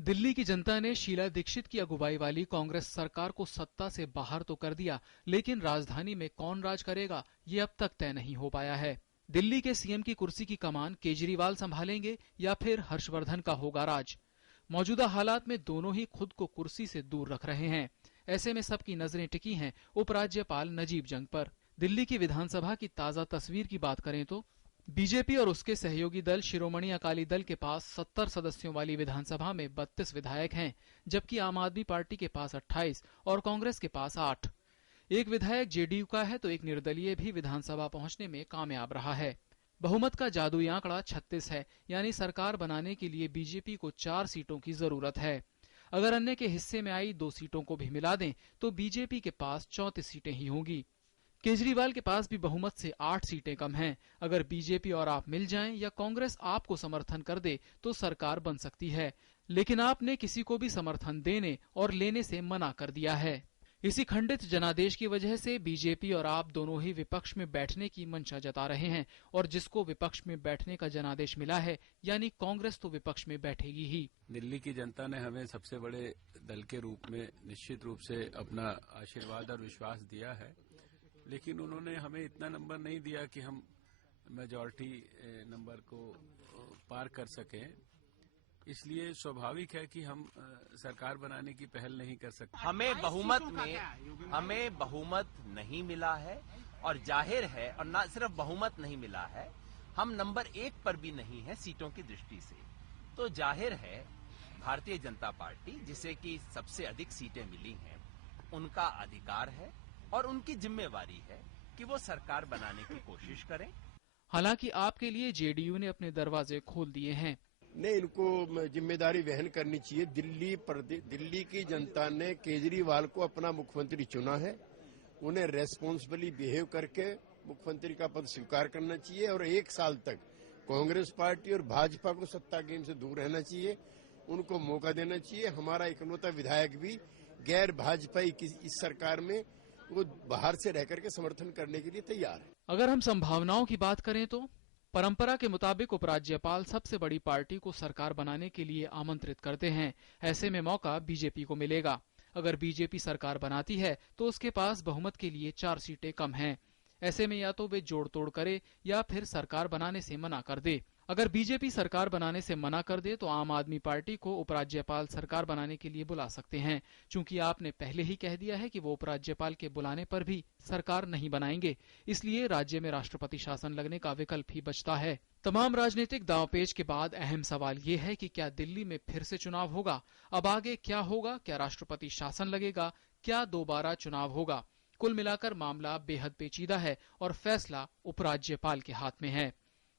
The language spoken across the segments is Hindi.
दिल्ली की जनता ने शीला दीक्षित की अगुवाई वाली कांग्रेस सरकार को सत्ता से बाहर तो कर दिया, लेकिन राजधानी में कौन राज करेगा ये अब तक तय नहीं हो पाया है। दिल्ली के सीएम की कुर्सी की कमान केजरीवाल संभालेंगे या फिर हर्षवर्धन का होगा राज। मौजूदा हालात में दोनों ही खुद को कुर्सी से दूर रख रहे हैं। ऐसे में सबकी नजरें टिकी हैं उपराज्यपाल नजीब जंग पर। दिल्ली की विधानसभा की ताजा तस्वीर की बात करें तो बीजेपी और उसके सहयोगी दल शिरोमणि अकाली दल के पास 70 सदस्यों वाली विधानसभा में 32 विधायक हैं, जबकि आम आदमी पार्टी के पास 28 और कांग्रेस के पास 8। एक विधायक जेडीयू का है तो एक निर्दलीय भी विधानसभा पहुंचने में कामयाब रहा है। बहुमत का जादुई आंकड़ा 36 है, यानी सरकार बनाने के लिए बीजेपी को 4 सीटों की जरूरत है। अगर अन्य के हिस्से में आई 2 सीटों को भी मिला दें तो बीजेपी के पास 34 सीटें ही होंगी। केजरीवाल के पास भी बहुमत से 8 सीटें कम हैं। अगर बीजेपी और आप मिल जाएं या कांग्रेस आपको समर्थन कर दे तो सरकार बन सकती है, लेकिन आपने किसी को भी समर्थन देने और लेने से मना कर दिया है। इसी खंडित जनादेश की वजह से बीजेपी और आप दोनों ही विपक्ष में बैठने की मंशा जता रहे हैं, और जिसको विपक्ष में बैठने का जनादेश मिला है यानी कांग्रेस तो विपक्ष में बैठेगी ही। दिल्ली की जनता ने हमें सबसे बड़े दल के रूप में निश्चित रूप से अपना आशीर्वाद और विश्वास दिया है, लेकिन उन्होंने हमें इतना नंबर नहीं दिया कि हम मेजॉरिटी नंबर को पार कर सकें। इसलिए स्वाभाविक है कि हम सरकार बनाने की पहल नहीं कर सकते। हमें बहुमत नहीं मिला है, और जाहिर है, और न सिर्फ बहुमत नहीं मिला है, हम नंबर 1 पर भी नहीं है सीटों की दृष्टि से। तो जाहिर है भारतीय जनता पार्टी, जिसे कि सबसे अधिक सीटें मिली हैं, उनका अधिकार है और उनकी जिम्मेवारी है कि वो सरकार बनाने की कोशिश करें। हालांकि आपके लिए जेडीयू ने अपने दरवाजे खोल दिए हैं। ने इनको जिम्मेदारी वहन करनी चाहिए। दिल्ली की जनता ने केजरीवाल को अपना मुख्यमंत्री चुना है, उन्हें रेस्पॉन्सिबली बिहेव करके मुख्यमंत्री का पद स्वीकार करना चाहिए और 1 साल तक कांग्रेस पार्टी और भाजपा को सत्ता गेम से दूर रहना चाहिए, उनको मौका देना चाहिए। हमारा इकलौता विधायक भी गैर भाजपाई की इस सरकार में वो बाहर से रह करके समर्थन करने के लिए तैयार है। अगर हम संभावनाओं की बात करें तो परंपरा के मुताबिक उपराज्यपाल सबसे बड़ी पार्टी को सरकार बनाने के लिए आमंत्रित करते हैं। ऐसे में मौका बीजेपी को मिलेगा। अगर बीजेपी सरकार बनाती है तो उसके पास बहुमत के लिए 4 सीटें कम हैं। ऐसे में या तो वे जोड़ तोड़ करे या फिर सरकार बनाने से मना कर दे। अगर बीजेपी सरकार बनाने से मना कर दे तो आम आदमी पार्टी को उपराज्यपाल सरकार बनाने के लिए बुला सकते हैं। चूंकि आपने पहले ही कह दिया है कि वो उपराज्यपाल के बुलाने पर भी सरकार नहीं बनाएंगे, इसलिए राज्य में राष्ट्रपति शासन लगने का विकल्प ही बचता है। तमाम राजनीतिक दांवपेच के बाद अहम सवाल ये है कि क्या दिल्ली में फिर से चुनाव होगा? अब आगे क्या होगा? क्या राष्ट्रपति शासन लगेगा? क्या दोबारा चुनाव होगा? कुल मिलाकर मामला बेहद पेचीदा है और फैसला उपराज्यपाल के हाथ में है।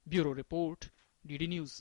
Bureau report, DD news.